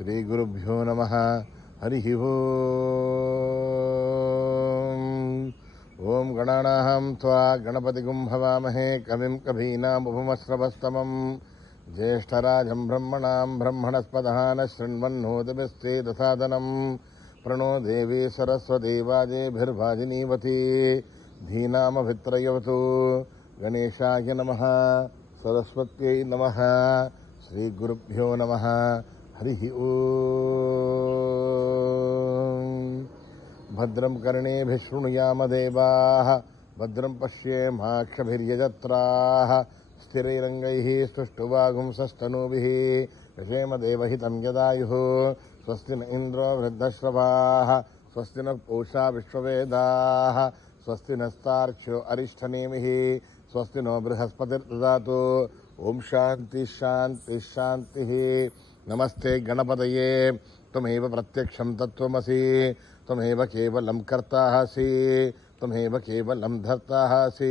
శ్రీగురుభ్యో నమః. హరి ఓం. ఓం గణానాం త్వా గణపతిగుం హవామహే కవిం కవీనాముపమశ్రవస్తమం జ్యేష్ఠరాజం బ్రహ్మణాం బ్రహ్మణస్పదః శృణ్వన్నోతిభిశ్చేదసాదనం ప్రణో దేవీ సరస్వతీ వాజేభిర్వాజినీవతి ధీనామభిత్రయవతు. గణేశాయ నమః, సరస్వత్యై నమః, శ్రీగురుభ్యో నమః. హరి ఓం. భద్రం కర్ణేభిః శృణుయామ దేవాః, భద్రం పశ్యేమాక్షభిర్యజత్రాః, స్థిరైరంగైః స్తుష్టువాగుంసస్తనూభిः, యశేమ దేవహితం యదాయుః. స్వస్తి న ఇంద్రో వృద్ధశ్రవాः, స్వస్తి న పూషా విశ్వవేదాः, స్వస్తి నస్తార్క్ష్యో అరిష్టనేమిః, స్వస్తి నో బృహస్పతిర్దదాతు. ఓం శాంతి శాంతి శాంతి. నమస్తే గణపతయే. త్వమేవ ప్రత్యక్షం తత్వమసి, త్వమేవ కేవలం కర్తాసి, త్వమేవ కేవలం ధర్తాసి,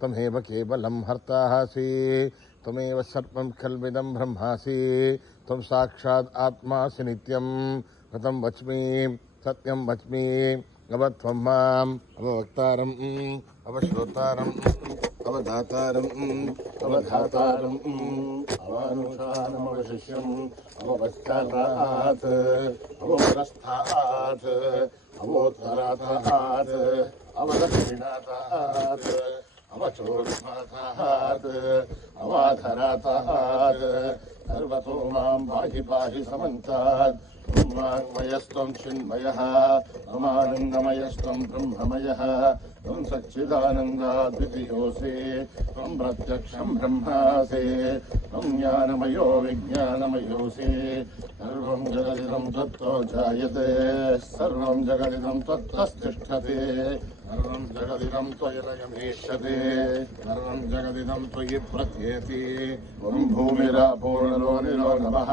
త్వమేవ కేవలం హర్తాసి, త్వమేవ సర్వం కల్విదం బ్రహ్మాసి, త్వం సాక్షాత్ ఆత్మాసి నిత్యం. కథం వచ్మి సత్యం వచ్మి, అవత్వం మాం అవవక్తారం అవశ్రోతారం అవధాతారం అవధాతారం అవానుషానమవశిష్యం అవవత్కారాత్ అవోరస్థాత్ అవోత్తరాతాత్ అవదక్షిణాతాత్ అవచోర్ధ్వాతాత్ అవాధరాతాత్ సర్వతో మాం పాహి పాహి సమంతాత్. బ్రహ్మామయస్త్వం చిన్మయః బ్రహ్మానందమయస్త్వం బ్రహ్మమయః త్వం సచ్చిదానందాద్వితీయోऽసి త్వం ప్రత్యక్షం బ్రహ్మాసి త్వం జ్ఞానమయో విజ్ఞానమయోऽసి. సర్వం జగదిదం త్వత్తో జాయతే సర్వం జగదిదం త్వత్తస్థిష్ఠతే సర్వం జగదిదం త్వయి లయమేష్యతే సర్వం జగదిదం త్వయి ప్రత్యేతి. త్వం భూమిరాపో నిరో నభః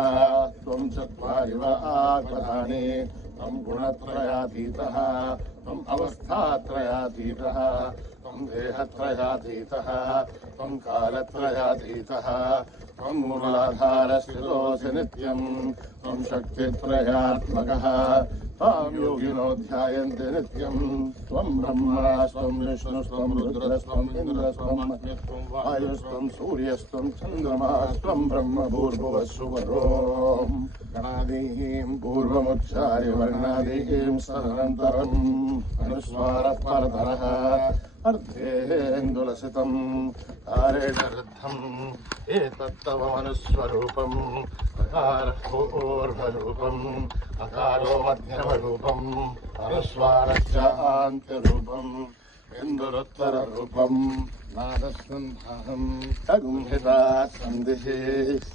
త్వం చత్వారివ ఆత్మనాని త్వం గుణత్రయాతీతః త్వం అవస్థాత్రయాతీతః త్వం దేహత్రయాతీతః త్వం కాలత్రయాతీతః త్వం మూలాధారస్థితోऽసి నిత్యం త్వం శక్తిత్రయాత్మకः త్వాం యోగినో ధ్యాయంతి నిత్యం. త్వం బ్రహ్మా స్వం విష్ణుస్త్వం రుద్రస్త్వం ఇంద్రస్త్వం అగ్నిస్త్వం వాయుస్త్వం సూర్యస్త్వం చంద్రమాస్త్వం బ్రహ్మ భూర్భువస్సువరోం. గణాదీం పూర్వముచ్చార్య వర్ణాదీం సదనంతరం అనుస్వారః పరతరః అర్ధేందులసితం కారేణరుద్ధం ఏతత్తవమనుస్వరూపం. అకారః పూర్వరూపం అకారో మధ్యమరూపం అనుస్వారశ్చ ఆంత్యరూపం ఇందురుత్తర రూపం. నాదస్కంధాహం గుంహితా సంధిః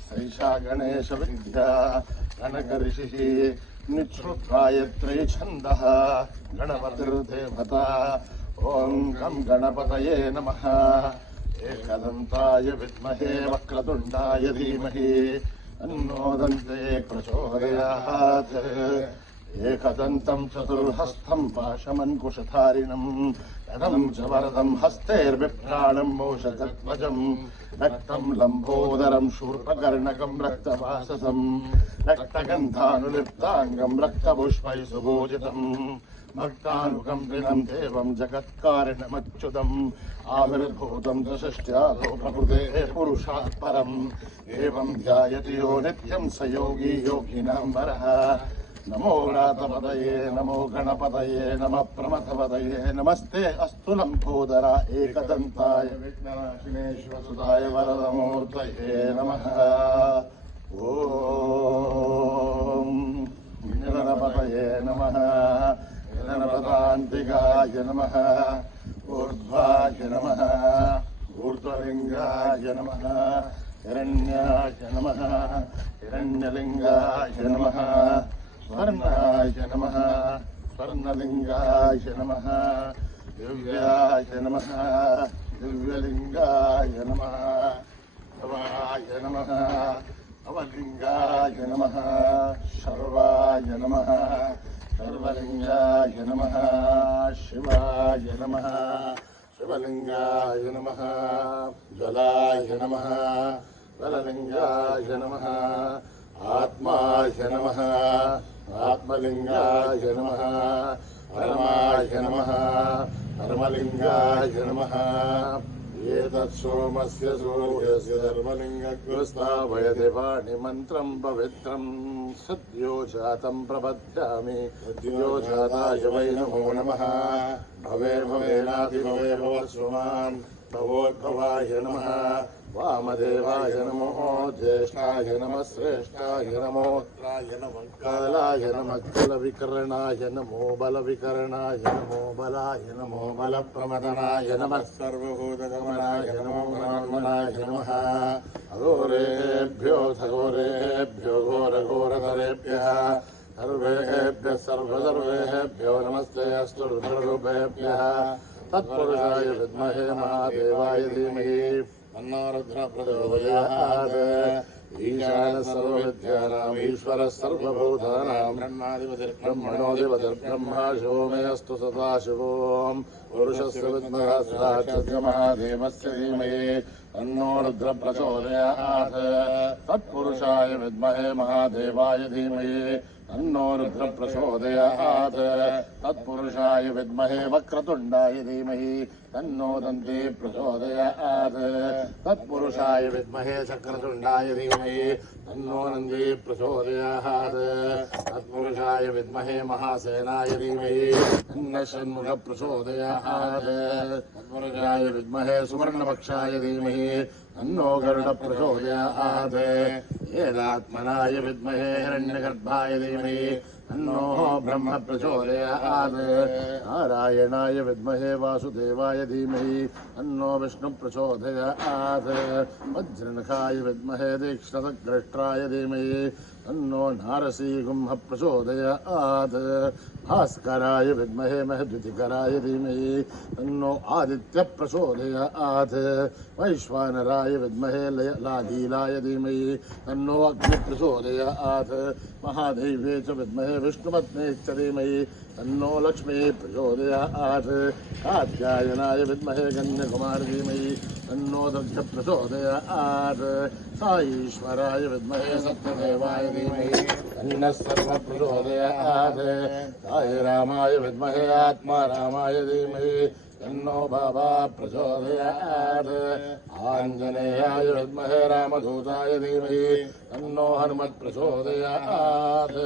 సైషా గణేశ విద్యా గణక ఋషిః నిశ్రుత్గాయత్రీ ఛందః గణపతిర్దేవతా. ఓం గం గణపతయే నమః. ఏకదంతాయ విద్మహే వక్రతుండాయ ధీమహి తన్నో దంతే ప్రచోదయాత్. ఏకదంతం చతుర్హస్తం పాశమంకుశధారిణం రథం చ వరదం హస్తైర్విభ్రాణం మోషధ్వజం రక్తం లంబోదరం శూర్పకర్ణకం రక్తవాససం రక్తగంధానులిప్తాంగం రక్తపుష్పై సుభూజితం భక్తానుకంపితం దేవం జగత్కారణమచ్యుతం ఆవిర్భూతం దశష్ట్యాదో ప్రకృతే పురుషాత్ పరం. ఏవం ధ్యాయతి యో నిత్యం స యోగి యోగినాం వరః. నమో వ్రాతపదయే నమో గణపతయే నమ ప్రమథపదయే నమస్తే అస్తు లంబోదర ఏకదంతాయ విఘ్ననాశినే శివసుతాయ వరదమూర్తయే నమః. ఓం గణపతయే నమః. గణపతాంతికాయ నమః. ఊర్ధ్వాయ నమః. ఊర్ధ్వలింగాయ నమః. హిరణ్యాయ నమః. హిరణ్యలింగాయ నమః. స్వర్ణాయ నమః. స్వర్ణలింగాయ నమః. దివ్యాయ నమః. దివ్యలింగాయ నమః. శవాయ నమః. అవలింగాయ నమః. శర్వాయ నమః. సర్వలింగాయ నమః. శివాయ నమః. శివలింగాయ నమః. జలాయ నమః. జలలింగాయ నమః. ఆత్మాయ నమః ఆత్మలింగాయ నమః పరమాయ నమః పరమలింగాయ నమః ఏతత్సోమస్య సూర్యస్య ధర్మలింగగ్రస్తావయతి పాణిమంత్రం పవిత్రం సద్యో జాతం ప్రపద్యామి సద్యో జాతాయ వై నమో నమః భవే భవేనాది భవే భవస్వమాన్ భవోద్భవాయ నమః వామదేవాయ నమో జ్యేష్ఠాయ నమః శ్రేష్ఠాయ నమోత్రాయ నమః కాలాయ నమః కుల వికరణాయ నమో బల వికరణాయ నమో బలాయ నమో బల ప్రమదనాయ నమః సర్వభూతగమనాయ నమో బ్రాహ్మణాయ నమః అఘోరేభ్యో ఘోరేభ్యో ఘోరఘోరధరేభ్యః సర్వేభ్యः సర్వసర్వేభ్యో నమస్తే అస్తు రుద్రరూపేభ్యः తత్పురుషాయ విద్మహే మహాదేవాయ ధీమహి తన్నో రుద్రః ప్రచోదయాత్ ఈశానः సర్వవిద్యానాం ఈశ్వరः సర్వభూతానాం బ్రహ్మణోధిపతిర్బ్రహ్మా శివోమయస్తు సదాశివోం పురుషస్య విద్మహ సాక్షాత్ మహాదేవస్య ధీమహి తన్నో రుద్రః ప్రచోదయాత్ తత్పురుషాయ విద్మహే మహాదేవాయ ధీమహి తన్నో రుద్రః ప్రచోదయాత్ తత్పురుషాయ విద్మహే వక్రతుండాయ ధీమహి తన్నో దంతి ప్రచోదయాత్ తత్పురుషాయ విద్మహే చక్రతుండాయ ధీమహి తన్నో నంది ప్రచోదయాత్ తత్పురుషాయ విద్మహే మహాసేనాయ ధీమహి తన్నో షణ్ముఖ ప్రచోదయాత్ తత్పురుషాయ విద్మహే సువర్ణపక్షాయ ధీమహి తన్నో గరుడ ప్రచోదయాత్ ఏదాత్మనాయ విద్మహే హిరణ్యగర్భాయ ధీమహి తన్నో బ్రహ్మ ప్రచోదయాత్ నారాయణాయ విద్మహే వాసుదేవాయ ధీమహి తన్నో విష్ణు ప్రచోదయాత్ వజ్రనఖాయ విద్మహే తీక్ష్ణదగ్రష్ట్రాయ ధీమహి తన్నో నారసింహ ప్రచోదయాత్ భాస్కరాయ విద్మహే మహద్యుతికరాయ ధీమహి తన్నో ఆదిత్య ప్రచోదయాత్ వైశ్వానరాయ విద్మహే లాలీలాయ ధీమహి తన్నో అగ్ని ప్రచోదయాత్ మహాదేవ్యే చ విద్మహే విష్ణుపత్నే చ ధీమహి తన్నో లక్ష్మీ ప్రచోదయాత్ కాత్యాయనాయ విద్మహే కన్యాకుమారి ధీమహి తన్నో దర్శ ప్రచోదయాత్ సాయీశ్వరాయ విద్మహే సత్యదేవాయ ధీమహి తన్నః సర్వ ప్రచోదయాత్ సాయిరామాయ విద్మహే ఆత్మారామాయ ధీమహి తన్నో బాబా ప్రచోదయాత్ ఆంజనేయాయ విద్మహే రామదూతాయ ధీమహి తన్నో హనుమత్ ప్రచోదయాత్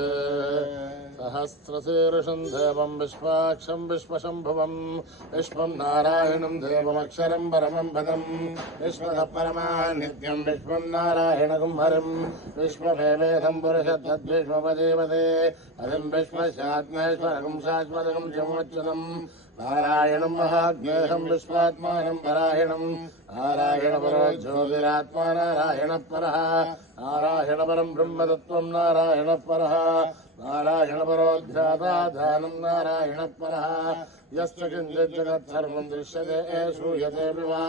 సహస్రశీర్షం దేవం విశ్వాక్షం విశ్వశంభువం విశ్వం నారాయణం దేవమక్షరం పరమం పదం విశ్వః పరమా నిత్యం విశ్వం నారాయణగం హరిం విశ్వవేవేదం పురుషద్విశ్వపదేవతే అదిం విశ్వశాత్మేశ్వరగం శాశ్వతగం శముచ్యుతం నారాయణం మహాజ్ఞేయం విశ్వాత్మానం పరాయణం నారాయణ పరో జ్యోతిరాత్మా నారాయణ పరః నారాయణ పరం బ్రహ్మతత్వం నారాయణ పరః నారాయణ పరోధ్యాదానం నారాయణ పరః యస్య కించిత్ జగత్సర్వం దృశ్యతే శ్రూయతే వివా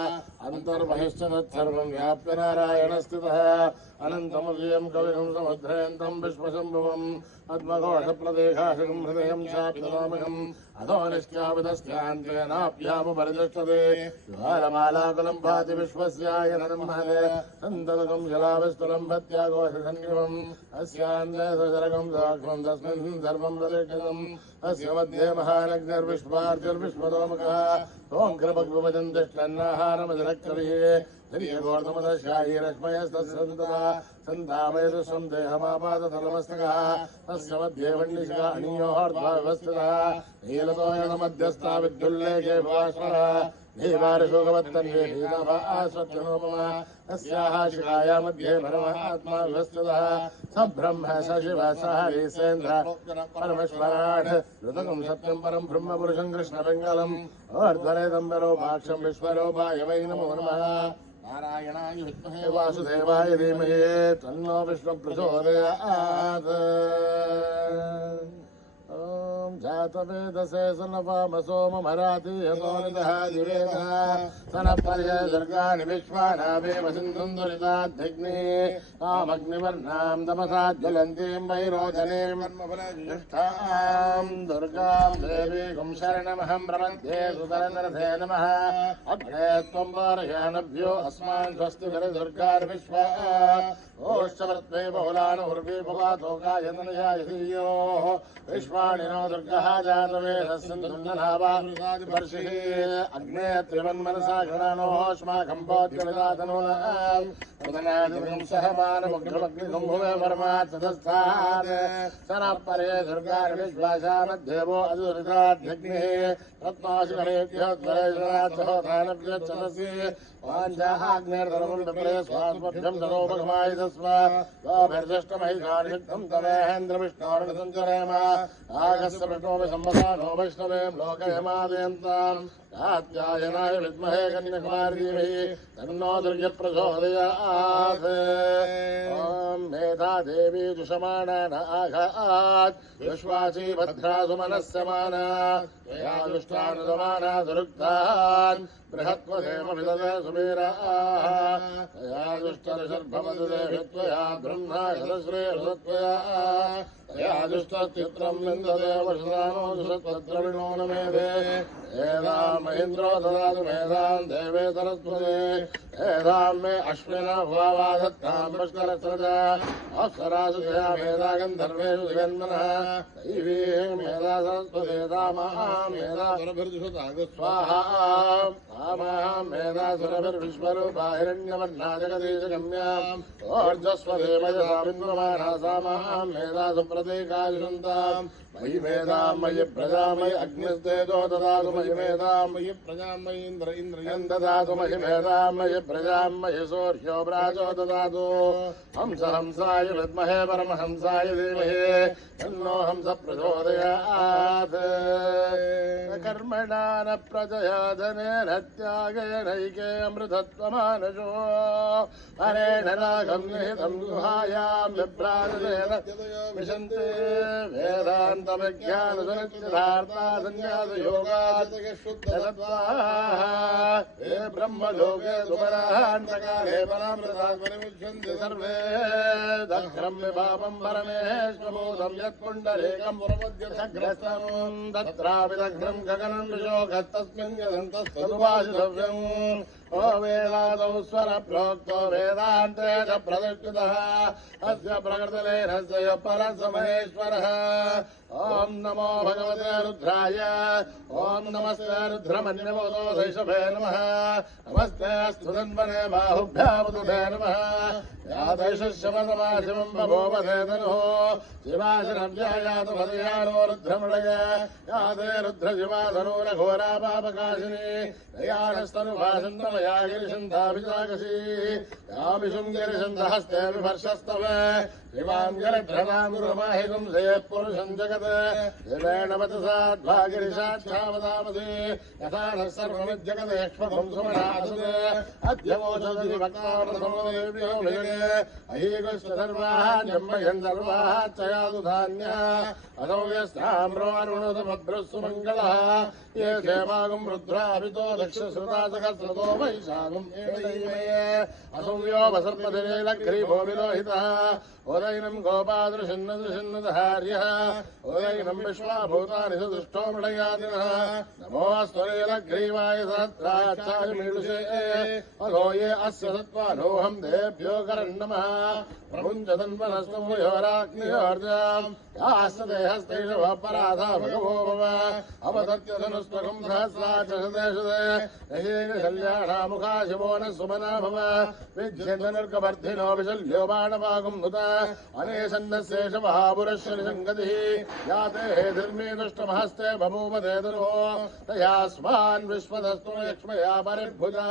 అంతర్బహిశ్చ తత్సర్వం వ్యాప్య నారాయణ స్థితః అనంతమవ్యయం కవిగం సముద్రయంతం విశ్వశంభువం పద్మఘోష ప్రదేశాశకం హృదయం చాప్యమామకం అధో నిశ్చాపితస్యాంతేనాప్యాముపరిదృష్టతే జ్వాలమాలాకులం భాతి విశ్వస్యాయనం మహదే సంతతకం శిలావిస్తులం భత్యాఘోషసన్నివం అస్యాంతే సుజరగం సాక్ష్మం తస్మిన్ సర్వం ప్రతిష్ఠితం అస్య మధ్యే మహానగ్నిర్విశ్వార్తిర్విశ్వతోముఖः ఓంకృపగ్వజం తిష్టన్నాహారమజనకవిः శ్రీగోర్ధమదశాయీరశ్మయస్తత్సంతతా సంతామయతు స్వం దేహమాపాదతలమస్తకः తస్య మధ్యే వన్నిశిఖా అణీయోర్ధ్వా వ్యవస్థితः నీలతోయనమధ్యస్థా విద్యుల్లేఖే భాస్వరः నీవారిశోకవత్తన్యే నీలభాస్వత్యనోపమా తస్యాః శిఖాయా మధ్యే పరమాత్మా వ్యవస్థితः స బ్రహ్మ స శివ స హరిసేంద్ర పరమేశ్వరాట్ ఋతకం సత్యం పరం బ్రహ్మపురుషం కృష్ణపింగళం ఓర్ధ్వరేదంబరోపాక్షం విశ్వరూపాయ వై నమో నమః నారాయణాయ విద్మహే వాసుదేవాయ ధీమహి తన్నో విష్ణు ప్రచోదయాత్ ఓం जातवेदसे सनपामसोममराति यतोनितः दिवेदः सनपर्ये दुर्गानि विश्वानावेव सिन्धुं दुरिताद्धिग्नि तामग्निवर्णां तमसा ज्वलन्तीं वैरोचनीं निष्ठां दुर्गां देवीं शरणमहं प्रपद्ये सुतरनरथे नमः अग्ने त्वं वारयानभ्यो अस्मान् स्वस्ति दुर्गार्विश्वा ओष्टवर्त्वे बहुलानुर्वी भुवातोकायतनया यदीयोः विश्वाणि नो दुर्गः जातवेदस्सिन्धुन्ननावामृतादिपर्षिः अग्ने त्रिवन्मनसा गणानोऽस्माकं बोध्यविदातनूनाम् प्रदनादिकं सहमानमुग्रमग्निकं भुवे परमात्सदस्थात् सनपरे दुर्गार्विश्वासामध्येवो अदुरिताध्यग्निः रत्नाशिगणेभ्यो त्वरेश्वरात्सहोधानभ्यच्छतसि वाञ्छाग्नेर्धर्मं स्वास्मभ्यं सरोपगमायितस्व स्वाभिर्दष्टमहिषानिषिक्तं तवेन्द्रविष्णोर्णसञ्चरेम आगस्य विष्णोः संवसानो वैष्णवें लोकयमादयन्ताम् कात्यायनाय विद्महे कन्याकुमारीमहि तन्नो दुर्गप्रचोदयात् ॐ मेधा देवी जुषमाणा नाघात् विश्वासी भद्रासु मनस्यमाना त्वया दुष्टानुदमाना दुरुक्तान् बृहत्वदेव विददे सुवीराः त्वया दुष्टरशर्भवदे त्वया ब्रह्मा शतश्रेयसत्वया त्वया दुष्टचित्रं विन्ददे वशदानो दुषत्वद्रविणो न मेधे एदां महेन्द्रो ददातु मेधां देवे सरस्वते एदां मे अश्विना भुवावाधत्तां पुष्करस्रजा अप्सरासु जया मेधा गन्धर्वेषु जन्मनः दैवीं मेधा सरस्वते दामां मेधा सुरभिर्जुषुतागु स्वाहा आमां मेधा सुरभिर्विश्वरूपा हिरण्यवर्णा जगदीशगम्याम् ओर्जस्वदेमयसामिन्द्रमाना सामां मेधा सुप्रतीकायुषन्ताम् मयि मेधां मयि प्रजा मयि अग्निस्तेजो ददातु मयि मेधां मयि प्रजां मयि इन्द्रियं ददातु मयि मेधां मयि प्रजां मयि सूर्यो प्राचो ददातु हंसाय विद्महे परमहंसाय धीमहि तन्नो हंस प्रचोदयात् कर्मणा न प्रजया धनेन त्यागेनैके अमृतत्वमानशो हरेण नागं निहितं गुहायां विभ्राजतेन विशन्ते वेदान्तविज्ञानसुनिश्चितार्था सन्न्यासयोगात् हे ब्रह्मलोके सुपरान्तकाले परामृतात्मनिमुच्यन्ते सर्वे दग्रं विभावं परमेश्वरबोधं यत्पुण्डरीकं पुरमुद्यतग्रस्तं तत्रापि दग्रं गगनं विशोकस्तस्मिन् यदन्तस्तदुपासितव्यम् ओ वेदादौ स्वरप्रोक्तो वेदान्ते च प्रतिष्ठितः अस्य प्रकृतिलेनस्य परसमहेश्वरः ॐ नमो भगवते रुद्राय ॐ नमस्ते रुद्रमन्यवतो शैशभे नमः नमस्ते स्तुतन्वने बाहुभ्यामुदते नमः यादैशस्यमनमाशिवं बभोवधे तनुः शिवाशनव्यायातुमदयानो रुद्रमृडय यादे रुद्रशिवाधनूरघोरा पापकाशिनी दयानस्तनुभाषन्तमया गिरिशन्धाभिजागसी यामिषुं गिरिशन्धहस्ते विभर्षस्तवे शिवां गिरिभ्रमां गुरुमाहिगुं से पुरुषं जगत् शिवेण वचसाद्भागिरिशाक्षावदामसि यथा नः सर्वमिज्जगदेक्ष्मभं सुमनासुते अध्यवोषधि भक्तामसमदेव्यो भिजगे अहीगुश्च सर्वाः जम्मयन् सर्वाः चयादु धान्यः असौ यस्ताम्रो अरुणसमभ्रस्सु मङ्गलः ये क्षेमागुं रुद्राभितो दक्षश्रुता सकस्रतो वैशाखुं एवैमये असौ यो वसर्पतिनीलग्रीवो विलोहितः उदयनं गोपादृशिन्नदृशिन्नदहार्यः उदयनं विश्वाभूतानि सदुष्टो मृडयादिनः नमोऽस्तुनीलग्रीवाय सहस्राक्षाय मीडुषे अधो ये अस्य सत्त्वानोऽहं देभ्यो करन्नमः प्रमुञ्चतन्वनस्तुभयोराग्नियोर्जाम् यास्तते हस्तैषवपराधा भगवो भव अवदत्यधनुस्त्वकं सहस्राक्षसदेशदे यहीकशल्याणामुखा शिवो न सुमना भव विद्येन्दनुर्गवर्धिनो विशल्यो बाणवागुं नुत अनेशन्नशेषमहापुरश्वनिसङ्गतिः याते हे धर्मी दुष्टमहस्ते बभूवते दरुः तयास्मान् विश्वदस्तु यक्ष्मया परिर्भुजा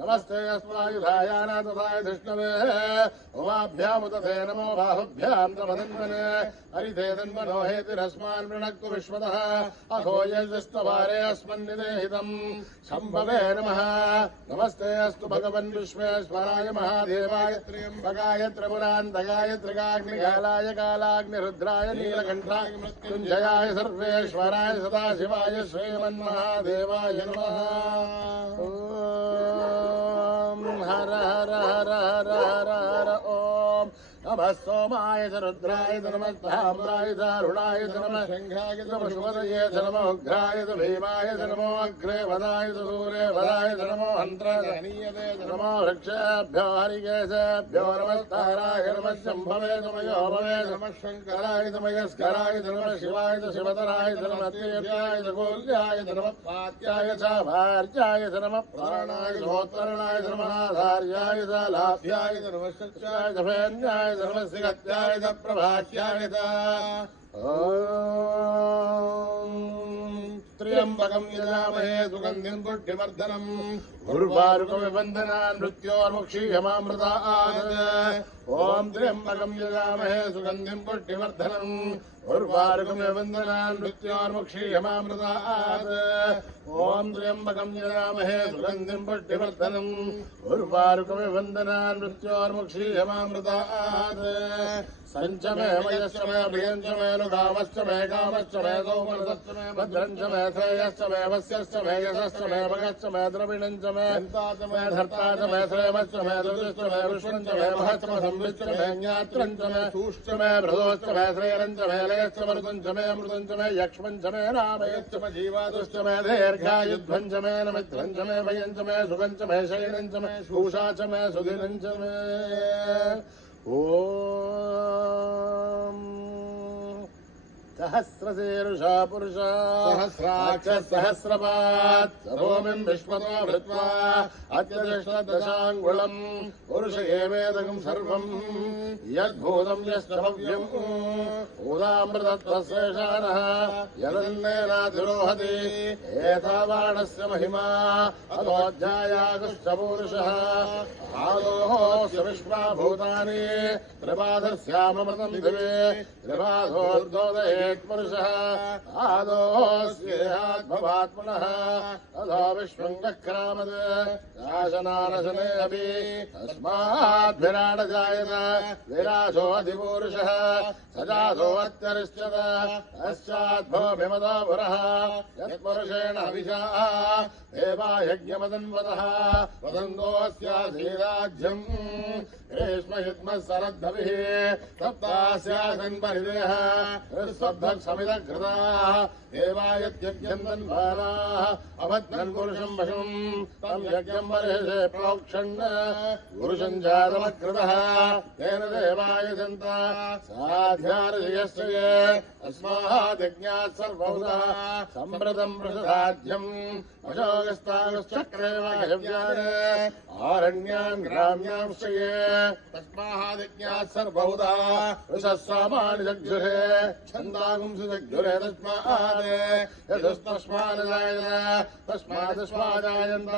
नमस्ते अस्मायुधायाना तथाय धृष्णवे उमाभ्यामुदते नमो बाहुभ्यां तमधन्वने हरिते तन्मनो हेतिरस्मान् वृणक्तु विश्वतः अथो यस्तवारे अस्मन्निदेहितं शम्भवे नमः नमस्ते अस्तु भगवन् विश्वेश्वराय महादेवाय त्र्यम्बकाय त्रिपुरान्तकाय त्रिकाग्निकालाय कालाग्निरुद्राय नीलकण्ठाय मृत्युञ्जयाय सर्वेश्वराय सदाशिवाय श्रीमन्महादेवाय नमः। हर हर हर हर हर हर ओम नमः सोमाय च रुद्राय च नमः ताम्राय च अरुणाय च नमः शङ्खाय च नमः शुभदये च नमः उग्राय च भीमाय च नमो अग्रे वदाय च सूर्ये वदाय च नमो हन्त्रनीयते च नमो वृक्षेभ्यो हरिकेशेभ्यो नमस्ताराय नमः शम्भवे च मयोभवे च नमः शङ्कराय च मयस्कराय च नमः शिवाय च शिवतराय च नमः तीर्थाय च गोल्याय च नमः पात्याय च भार्याय च नमः प्राणाय च होत्तरणाय च नमः आधार्याय च लाभ्याय च नमः सत्याय च भेन्याय सर्वसिगत्याय च प्रभाष्याय च त्र्यम्बकं यजामहे सुगन्धिं पुष्टिवर्धनम् उर्वारुकविबन्धनान् मृत्योर्मुक्षीयमामृतात् ॐ त्र्यम्बकं यजामहे सुगन्धिं पुष्टिवर्धनम् उर्वारुकविबन्धनान् मृत्योर्मुक्षीयमामृतात् ॐ त्र्यम्बकं यजामहे सुगन्धिं पुष्टिवर्धनम् उर्वारुकविबन्धनान् मृत्योर्मुक्षीयमामृतात् सञ्चमे मयश्च मे प्रियञ्च मे नुकामश्च मे कामश्च मे सौमनसश्च मे भद्रञ्च मे श्रेयश्च मे वस्यश्च मे यशश्च मे भगश्च मे द्रविणञ्च मे च मे धर्ता च मे श्रेमश्च मे दुर्गश्च मे विष्णुञ्च मे महश्च मे संविश्च मे ज्ञात्रञ्च मे सूश्च मे भृदोश्च मे श्रेयञ्च मे लयश्च मरुतञ्च मे अमृतञ्च मे यक्ष्मञ्च मे रामयश्च मे जीवादुश्च मे दीर्घायुध्वञ्च मे नमित्रञ्च मे भयञ्च मे सुगञ्च मे शयनञ्च मे शूषा च मे सुधिरञ्च मे ओम सहस्रशीर्षा पुरुषा सहस्राक्ष सहस्रपात् भूमिं विश्वतो भृत्वा अत्यतिष्ठदशाङ्गुलम् पुरुष एवेदकं सर्वम् यद्भूतं यश्च भव्यम् उदामृतत्वशेषाणः यदन्नेनातिरोहति एतावाणस्य महिमा अतोऽध्यायागुश्च पुरुषः आदोऽस्य विश्वा भूतानि त्रिपादस्यामृतं दिवे त्रिपादोर्धोदये पुरुषः आदोऽस्येहाद्भवात्मनः तथा विश्वं चक्रामद शासनानशने अपि तस्माद्विराड जायत विराजो अधिपुरुषः सजातो अत्यरिष्यत पश्चाद्भूमिमतो पुरः यत्पुरुषेण हविषा देवा यज्ञमदन्वतः वदन्तोऽस्याधीराज्यम् ग्रीष्मयुग्मः सरद्धभिः सप्तास्यासन् परिदेः समिदकृताः देवायत्यज्ञम् तन्वानाः अवध्नन् पुरुषम् पशुम् तम् यज्ञम् वर्षे प्रोक्षन् पुरुषम् जातमकृतः तेन देवायजन्त साध्यार्यश्च ये अस्माद्यज्ञात् सर्वभूतः सम्प्रतम् प्रसदाध्यम् अशोकस्तागश्चक्रे वायव्याने आरण्याम् ग्राम्यांश्च ये तस्माद्यज्ञात् सर्वभूतः ऋषस्वामानि जग्जुरे छन्दागुंसि जग्जुरे तस्मात् यदस्तस्मात् जायत तस्मादस्मादायन्त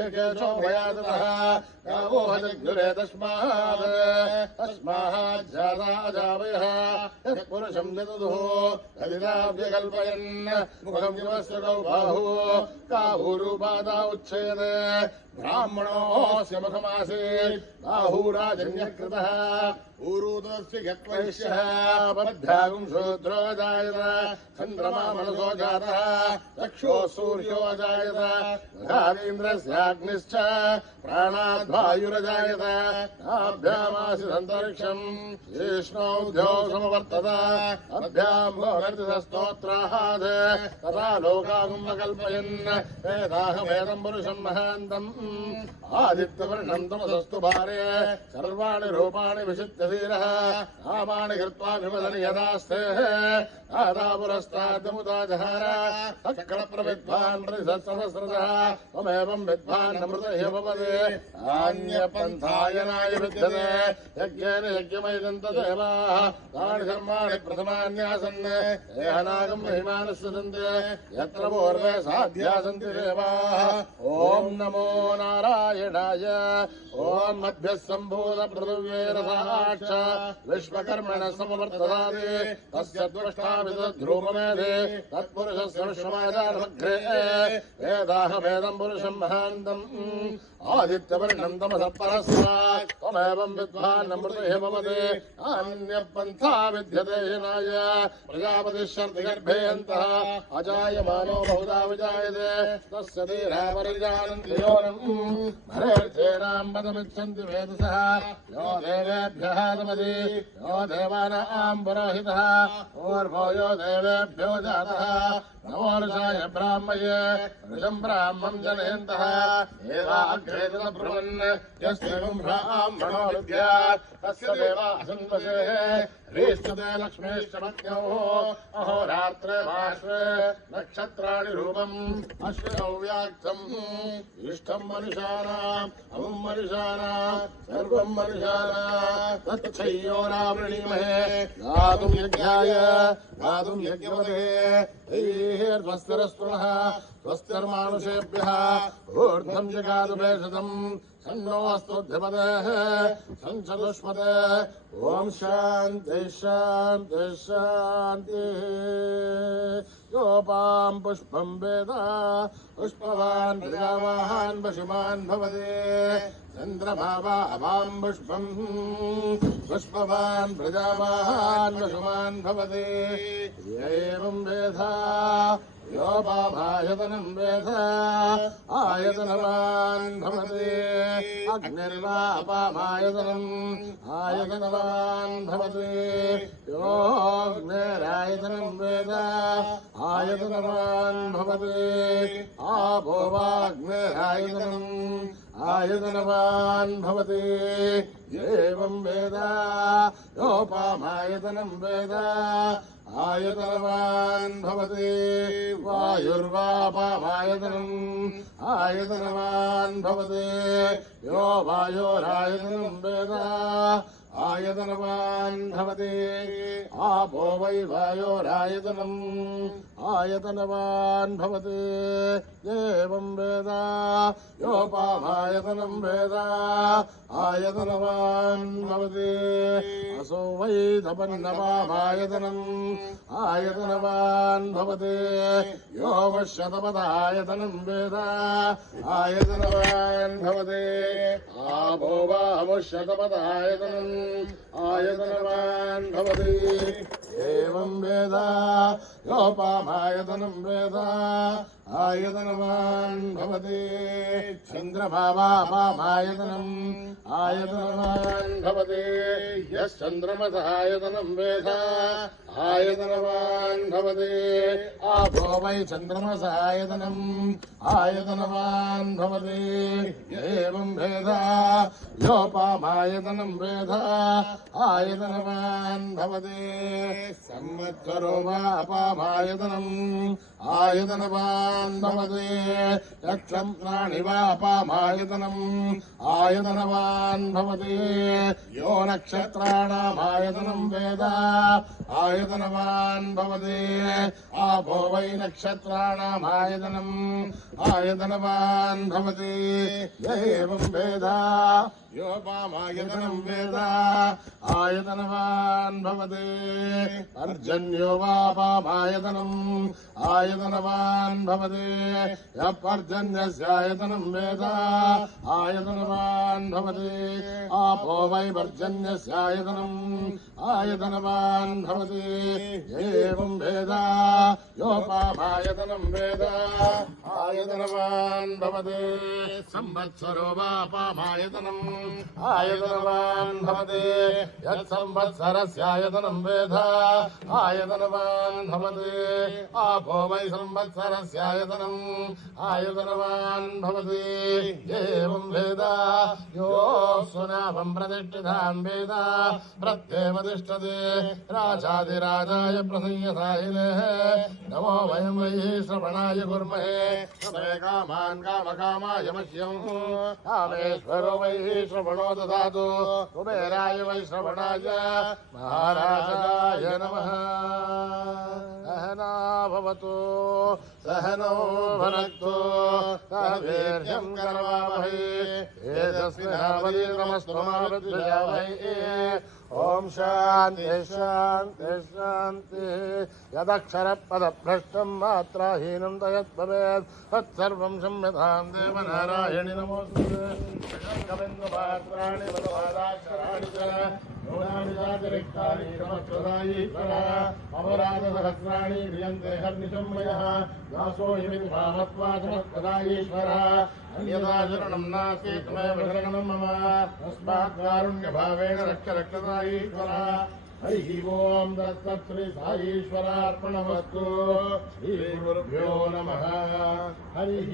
एकेशो भयाततः गावोह जग्जुरे तस्मात् तस्माज्जाता अजावयः यत्पुरुषं यदुः तदिदाव्यकल्पयन् मुखं युवस्य गौ बाहु काभूरूपादा उच्छेद ब्राह्मणोऽस्य मुखमासीत् बाहूराजन्यकृतः ऊरूतस्य यक्वैश्यः पद्भ्यागुं शूद्रो जायत चन्द्रमा मनसो जातः चक्षुः सूर्यो जायत मघानीन्द्रस्याग्निश्च प्राणाद्वायुरजायत नाभ्यामासिदन्तरिक्षम् विष्णोऽध्यो समवर्तत अभ्यां भोगर्तिस्तोत्राहात् तथा लोकागुम् अकल्पयन् वेदाहमेदम् पुरुषम् महान्तम् आदित्यवर्णम् तमसस्तु भारे सर्वाणि रूपाणि विचित्य धीरः नामानि कृत्वा विमदनि यदास्ते आदा पुरस्ताद्यमुदा जहार सक्कलप्रविद्वान् प्रतिसहस्रतः त्वमेवं विद्वान् अमृत ह्यपपदे अन्यपन्थायनाय विद्यते यज्ञेन यज्ञमयजन्त देवाः तानि धर्माणि प्रथमान्यासन् एहनागं महिमानस्य सन्ति यत्र पूर्वे साध्या सन्ति देवाः ॐ ॐ नमो नारायणाय ॐ मध्यः सम्भूत पृथिव्यैरसाक्ष विश्वकर्मण समवर्तदादि तस्य द्रष्टाविद्रूपमेधे तत्पुरुषस्य विश्वमाचारमग्रे वेदाह वेदं पुरुषं महान्तम् आदित्यवर्णं तमसः परस्तात् त्वमेवं विद्वान् अमृतः भवते अन्यपन्था विद्यते हिनाय प्रजापतिश्चर्तिगर्भेऽन्तः अजायमानो बहुधा विजायते तस्य धीरापरिजानन्ति योनम् भरेर्थेनां पदमिच्छन्ति वेदसः यो देवेभ्यः दमति यो देवानां पुरोहितः ऊर्वो यो देवेभ्यो जातः नमो ऋषाय ब्राह्मये ऋषं ब्राह्मं जनयन्तः एवाग्रे ब्रुवन् यस्येवं ब्राह्मणो विद्यात् तस्य देवा असन्वसेः ह्रीष्टते लक्ष्मीश्च पत्न्योः अहोरात्रे भाष्वे नक्षत्राणि रूपम् अश्विनौ व्याक्तम् इष्टं मनुष्याणाम् अमुं मनुष्याणाम् सर्वं मनुष्याणाम् तच्छय्योरावृणीमहे गातुं यज्ञाय गातुं यज्ञवते ैर्वस्तिरस्तुनः स्वस्तिर्मानुषेभ्यः ऊर्ध्वं जगादुपेक्षितम् सन्नोऽस्तुध्यपदेः सञ्चतुष्पदे ॐ शान्तिः शान्तिः शान्तिः योपां पुष्पं वेद पुष्पवान् प्रजावान् पशुमान् भवति चन्द्रभावा अपां पुष्पं पुष्पवान् प्रजावान् पशुमान् भवति एवं वेद योपाभायतनं वेद आयतनवान् भवति अग्निर्वा अपामायतनम् आयतनवान् भवति योऽग्निरायतनं वेद आयतनवान् भवति आपो वाग्निरायतनम् आयतनवान् भवति एवं वेद योपामायतनं वेद आयतनवान् भवति वायुर्वापामायतनम् आयतनवान् भवति यो वायोरायतनं वेद आयतनवान् भवति आपो वै वायोरायतनम् आयतनवान् भवति एवं वेद योपामायतनं वेद आयतनवान् भवति असो वै तपन्नवामायतनम् आयतनवान् भवति यो वश्यतपदायतनं वेद आयतनवान् भवति आपो वा वश्यतपदायतनम् आयतनवान् भवति एवं वेद योपामायतनं वेद आयतनवान् भवति चन्द्रभावापामायतनम् आयतनवान् भवति यश्चन्द्रमसायतनं वेद आयतनवान् भवति आपो वै चन्द्रमसायतनम् आयतनवान् भवति एवं वेद योपामायतनं वेद आयतनवान् भवति संवत्सरो वा अपामायतनम् आयतनवान् भवति यक्षत्राणि वा अपामायतनम् आयतनवान् भवति यो नक्षत्राणामायतनं वेद आयतनवान् भवति आपो वै नक्षत्राणामायतनम् आयतनवान् भवति एवं वेद योपामायतनं वेद आयतनवान् भवति पर्जन्यो वापामायतनम् आयतनवान् भवति यः पर्जन्यस्यायतनं वेद आयतनवान् भवति आपो वै पर्जन्यस्यायतनम् आयतनवान् भवति एवं वेद योपामायतनं वेद आयतनवान् भवति संवत्सरो वापामायतनम् आयतनवान् भवति यत्संवत्सरस्यायतनं वेद आयतनवान् भवति आपो वै संवत्सरस्यायतनम् आयतनवान् भवति एवं वेद यो सुनामं प्रतिष्ठितां वेद प्रत्येव तिष्ठति राजाधिराजाय प्रसंयसायिनेः नमो वयं वै श्रवणाय कुर्महे तमे कामान् कामकामाय मह्यम् कामेश्वरो वै श्रवणो ददातु कुबेराय वै श्रवणाय महाराजाय नमः। सहना भवतु सहनो भुनक्तु सह वीर्यं करवावहै तेजस्विनावधीतमस्तु मा विद्विषावहै ओम शांति शांति शांति यदक्षरपदभ्रष्टं मात्राहीनं तयद्भवेत् तत्सर्वं संयतां देवनारायणि नमोस्तुते कविन्दुपात्राणि वदवादाक्षराणि च न्यूनानि चातिरिक्तानि क्षमस्वदायीश्वरः अपराधसहस्राणि क्रियन्ते हर्निशं मयः दासो हि विद्वामत्वा समस्तदायीश्वरः अन्यथा शरणं नास्ति त्वमेव शरणं मम तस्मात् कारुण्यभावेन रक्ष रक्षदायीश्वरः हरिः ओं दत्तश्री साईश्वरार्पणमस्तु श्रीगुरुभ्यो नमः हरिः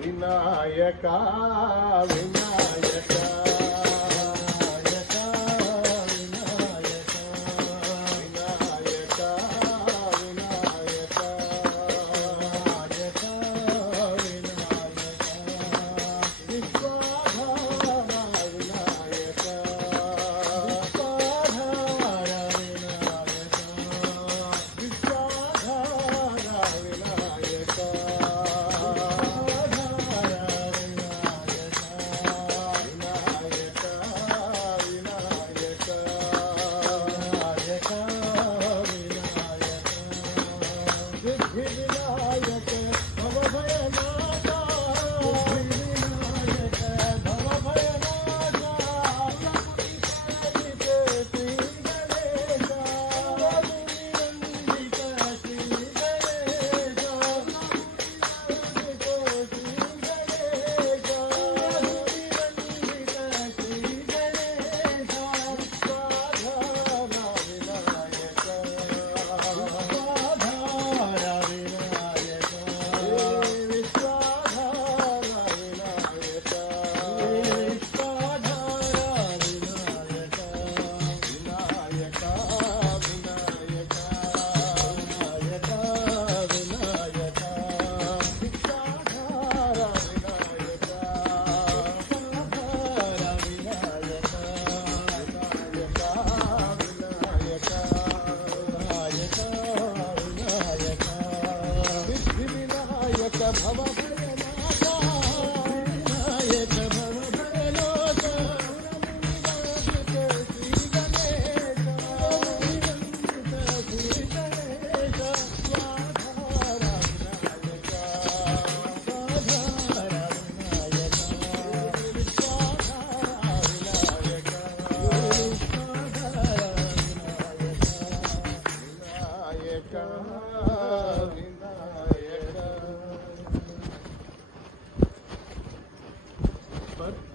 विनायका विनायका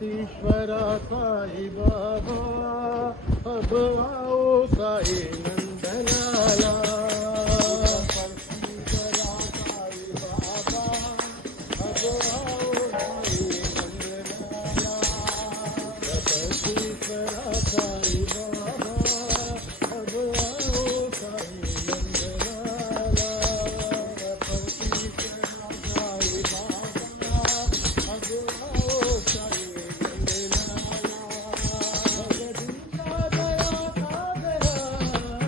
ईश्वरा साई बाबा अब आओ साई नंदलाला ईश्वरा साई बाबा अब आओ साई नंदलाला ईश्वरा साई बाबा अब आओ साई नंदलाला ईश्वरा साई बाबा अब आओ साई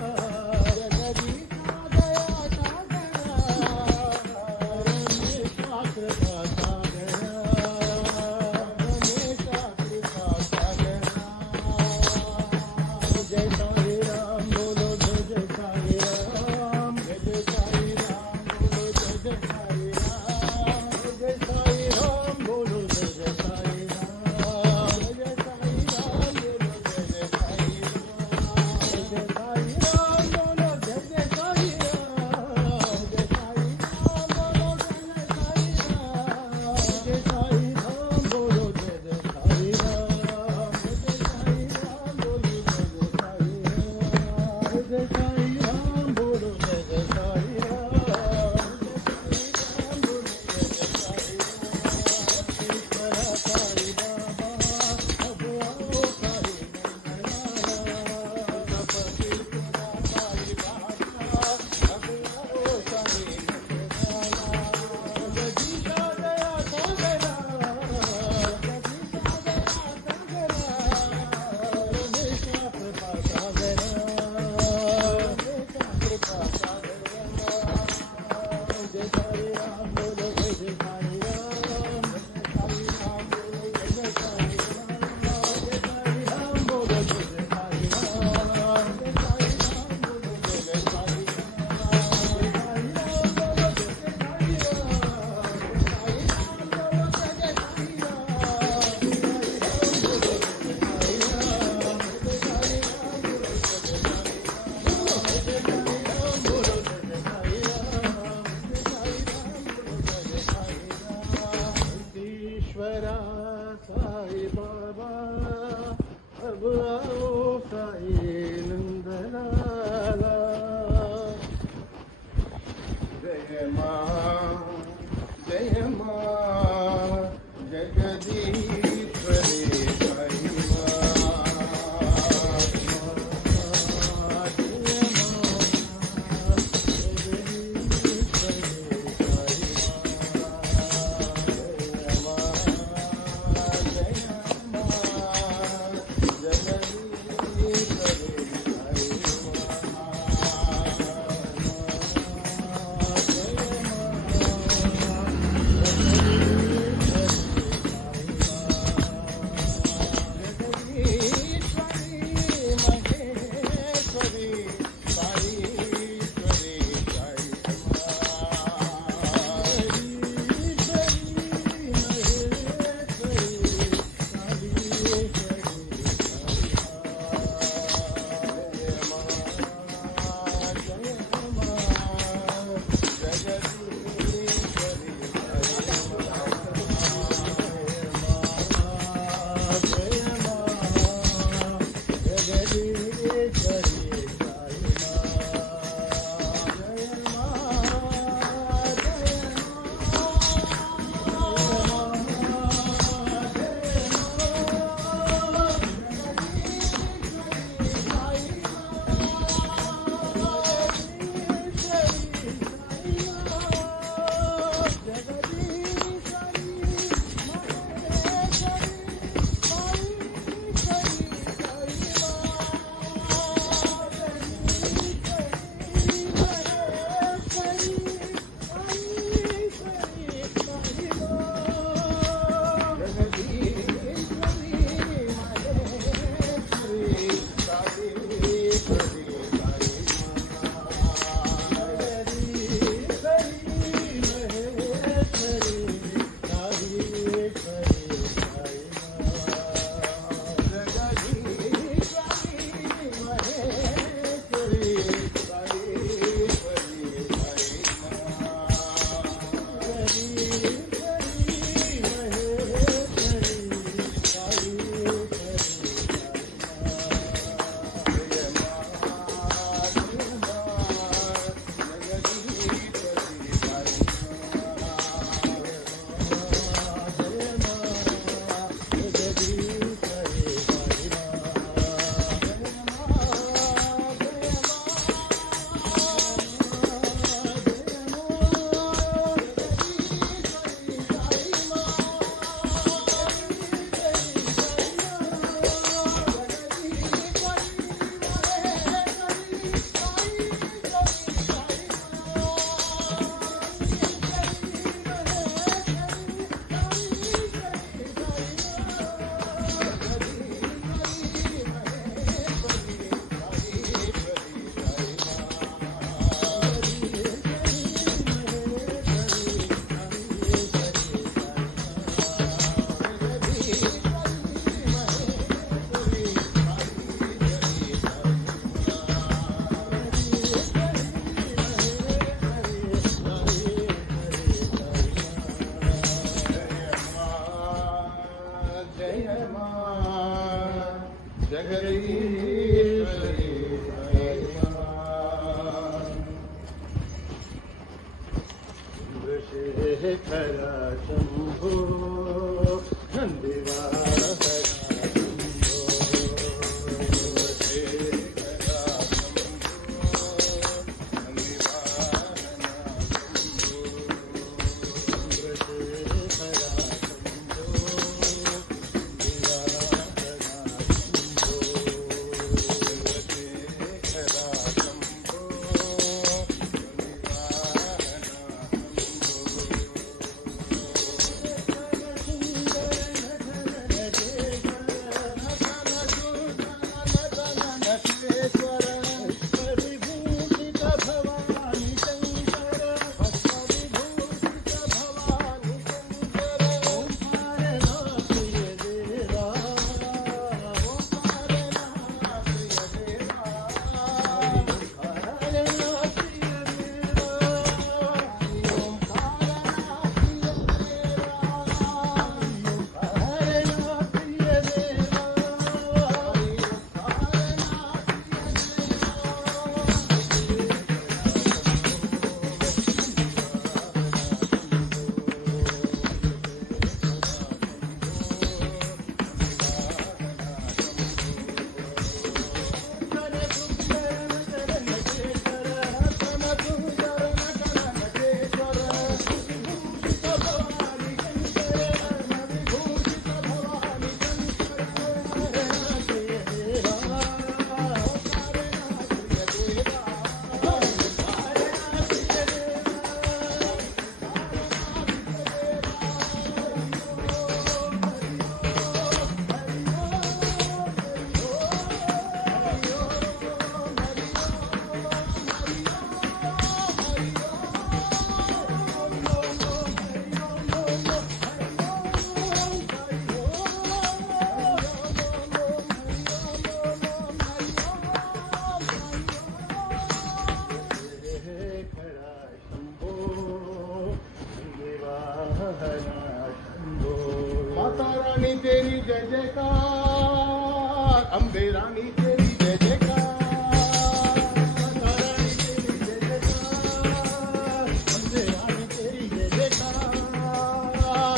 रानी तेरी जय जयकार, अम्बे रानी तेरी जय जयकार, माता रानी तेरी जय जयकार, अम्बे रानी तेरी जय जयकार,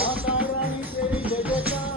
माता रानी तेरी जय जयकार,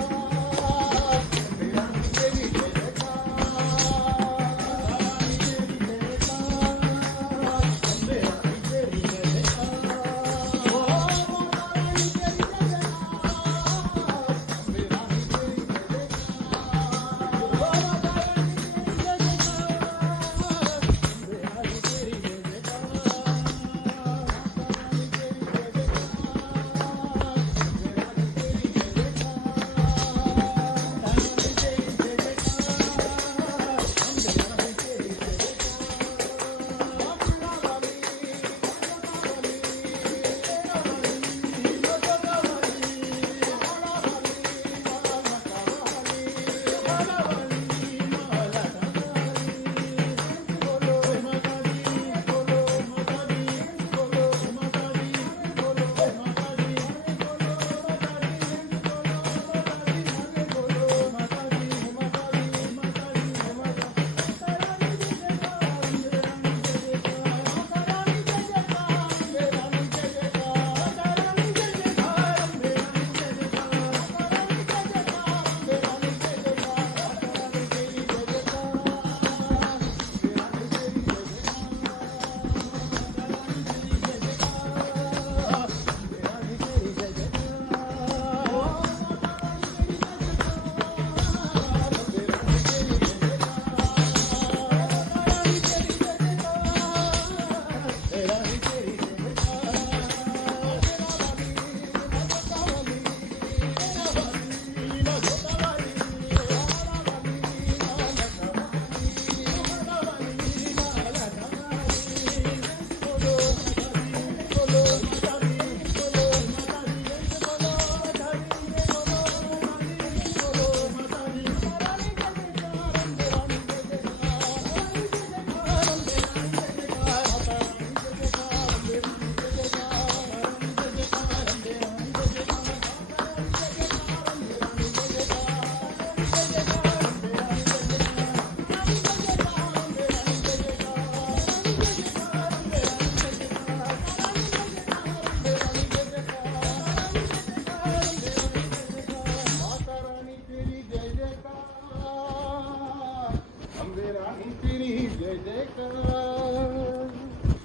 अम्बे रानी तेरी जय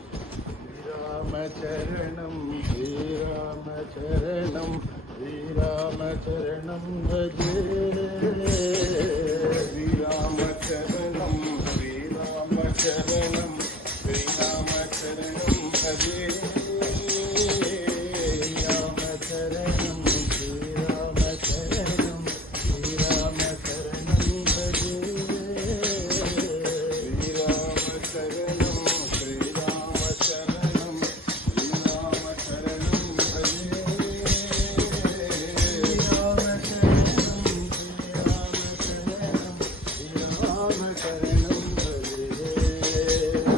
चरणं श्रीरामचरणं श्रीरामचरणं भजे श्रीरामचरणं श्रीरामचरणं श्रीरामचरणं भजे रामचरणं श्रीरामचरणं श्रीरामचरणं भजे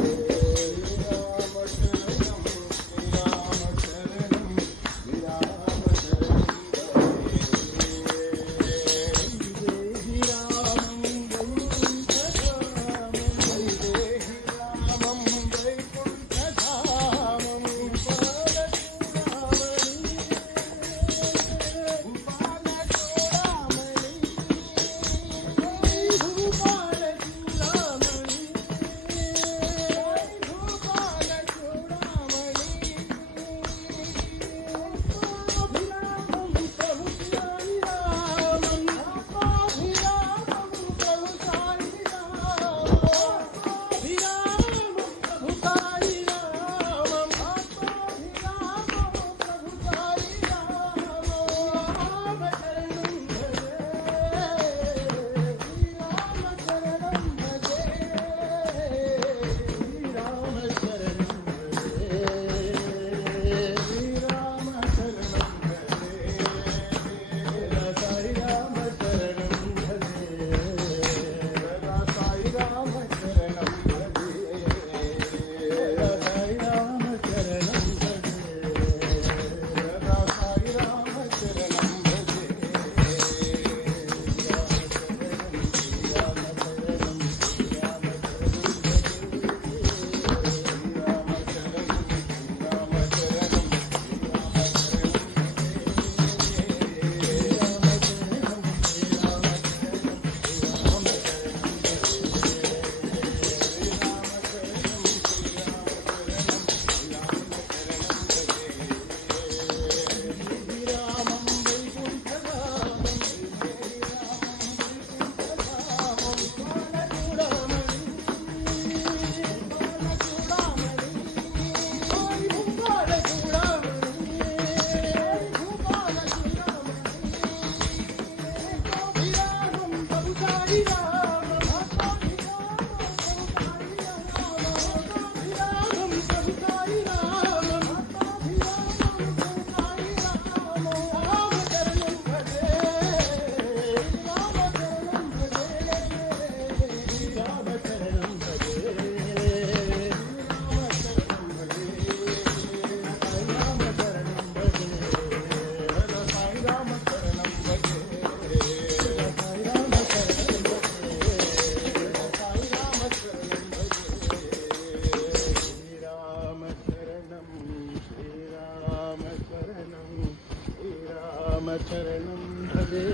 रामचरणं भजे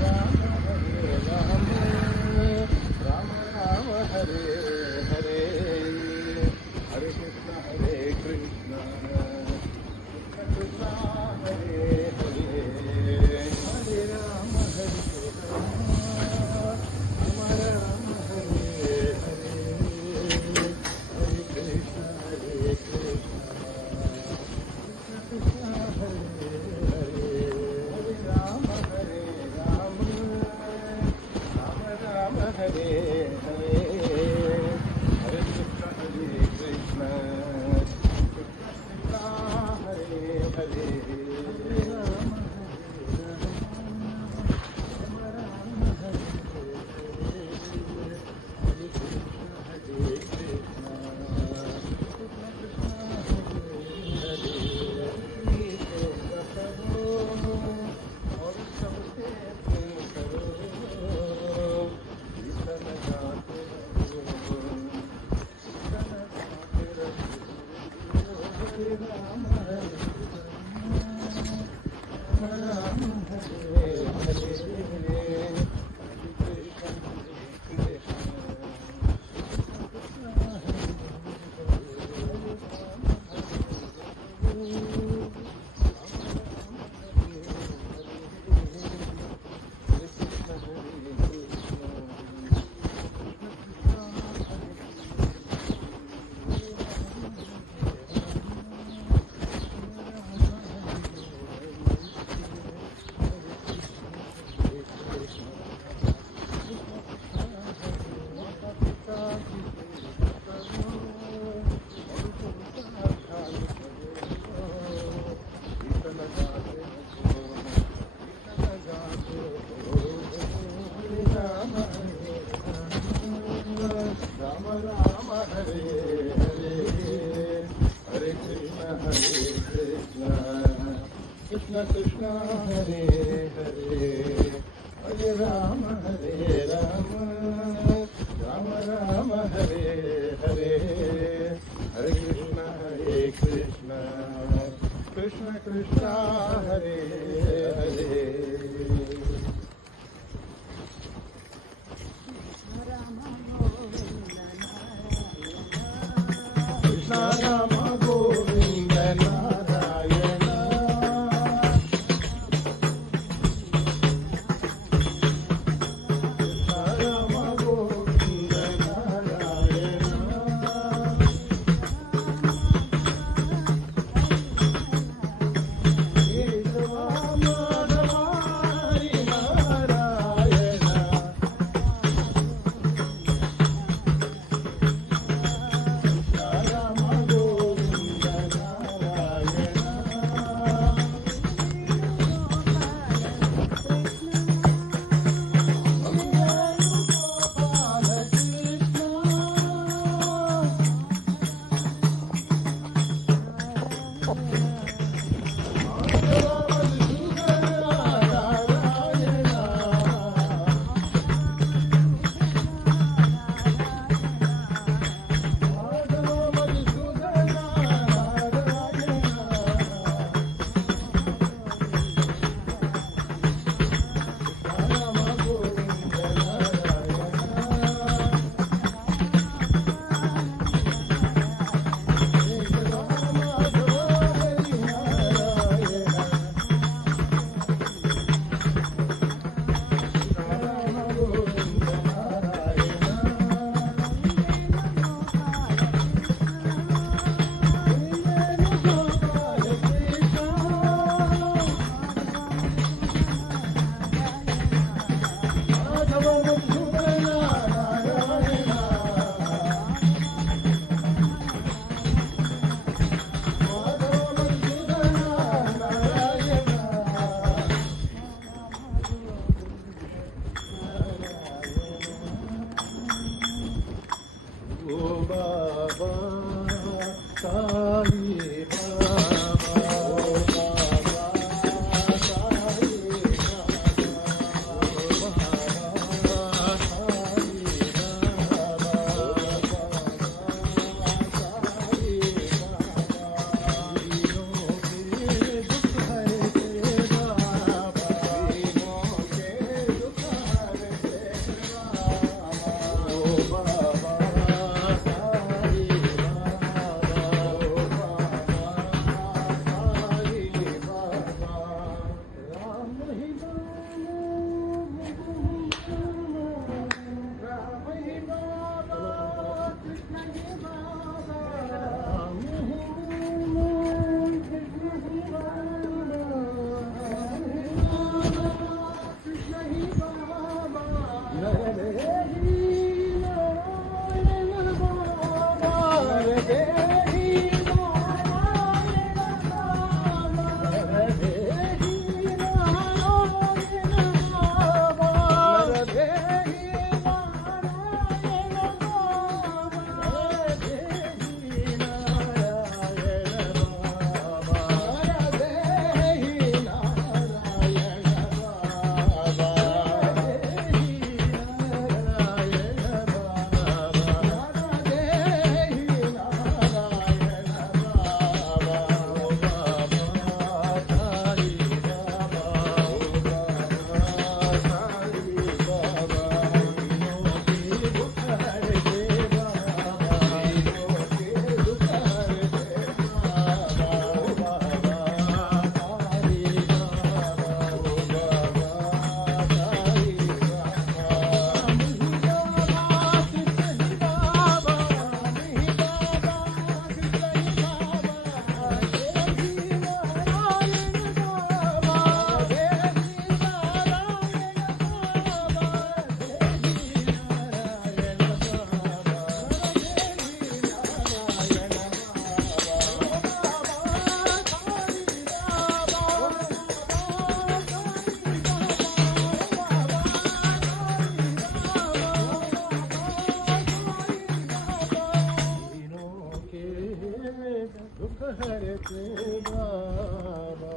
राम हरे राम राम राम हरे हरे हरे कृष्ण कृष्ण हरे हरे हरे राम राम राम हरे हरे हरे कृष्ण हरे हरे हरे कृष्ण कृष्ण हरे हरे राम राम हरे हरे हरे कृष्ण कृष्ण कृष्ण हरे हरे हरे राम राम राम हरे हरे हरे कृष्ण कृष्ण कृष्ण हरे हरे कृष्ण राम गोविंद नारायण कृष्ण राम गोविंद नारायण दुख हरते बाबा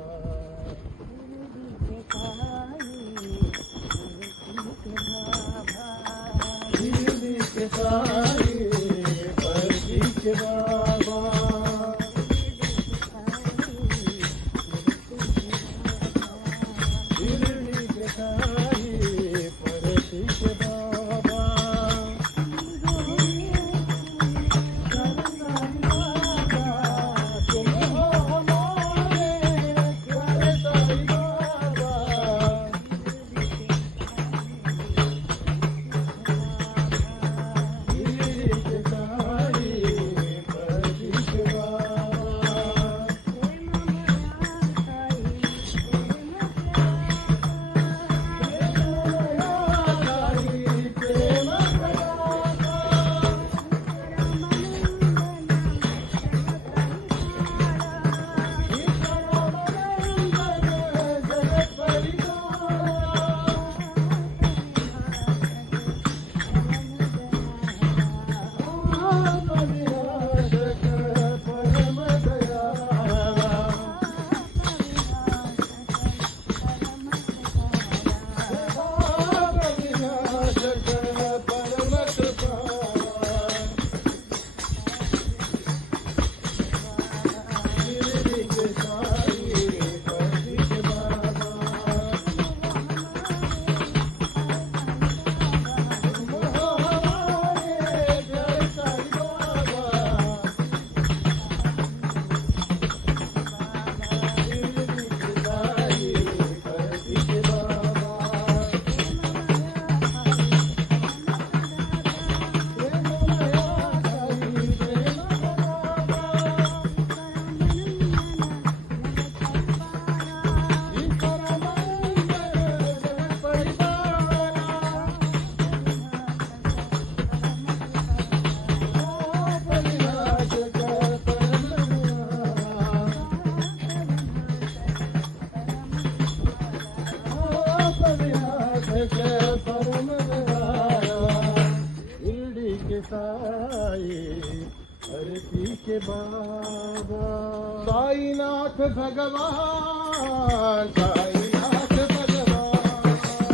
शिरडी के साई परती के बाबा शिरडी के साई परती के बाबा के बाबा साईनाथ भगवान साईनाथ भगवान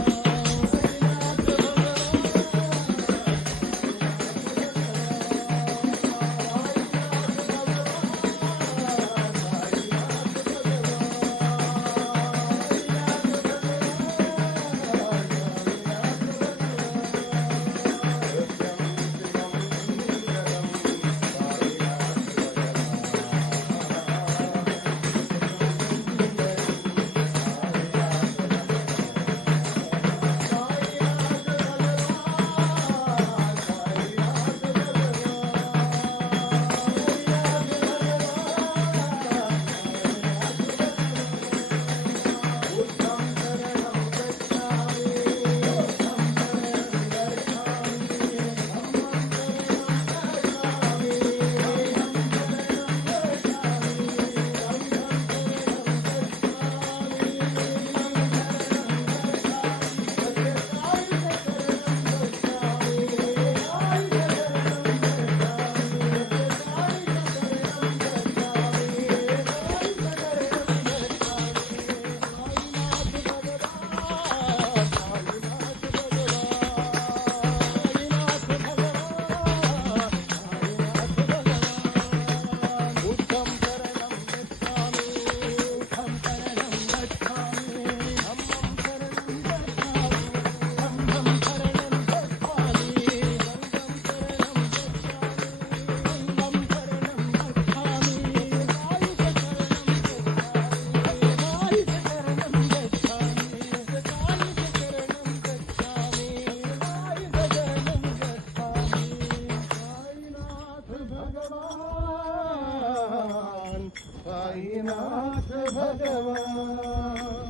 साईनाथ भगवान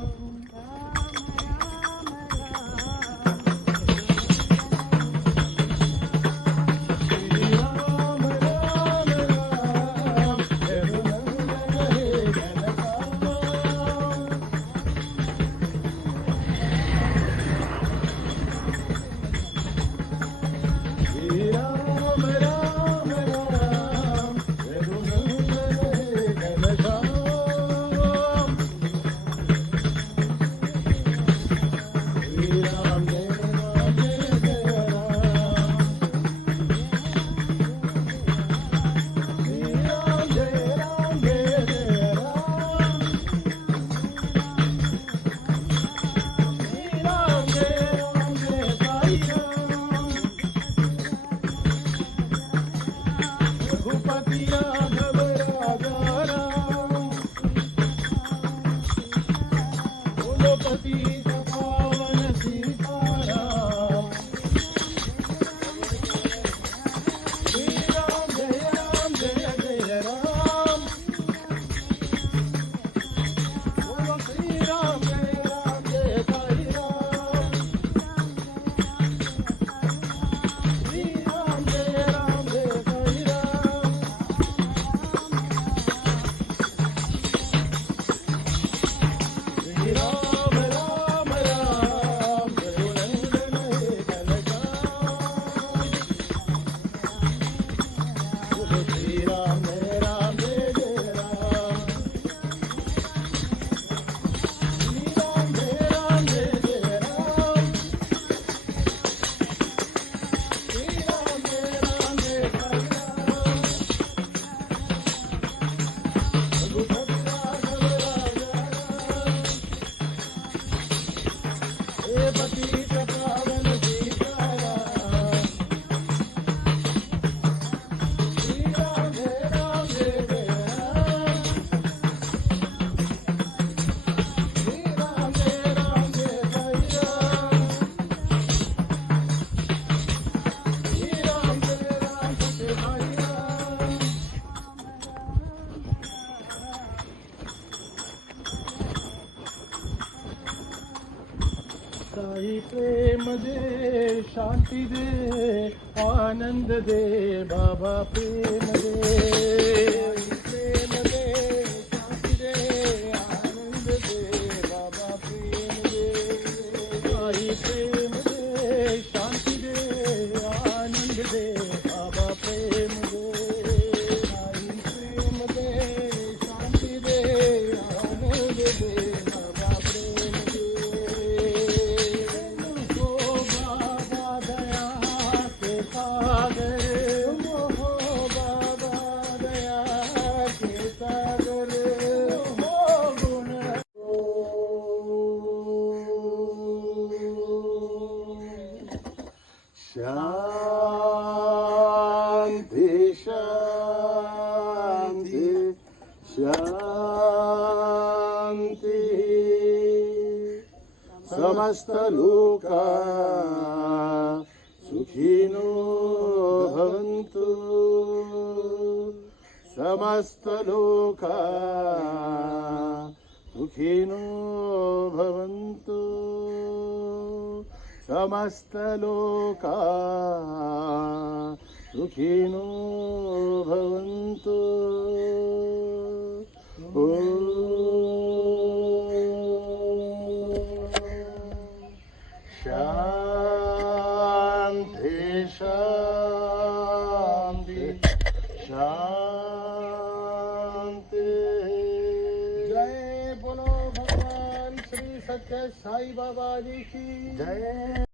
पतित पावन सीताराम श्री राम जय जय राम श्री राम जय जय राम श्री राम जय सत्य भाई राम साई प्रेम दे शांति दे आनंद दे बाबा प्रेम दे प्रेम दे शांति दे आनंद दे बाबा प्रेम दे साई प्रेम दे शांति दे आनंद दे बाबा प्रेम दे साई प्रेम दे शांति दे आनंद दे बाबा प्रेम दे शांति शांति शांति समस्त लोका सुखिनो भवन्तु समस्त लोका सुखिनो भवन्तु समस्त लोका सुखिनो भवन्तु शांति शांति शांति जय बोलो भगवान श्री सत्य साई बाबा जी की जय।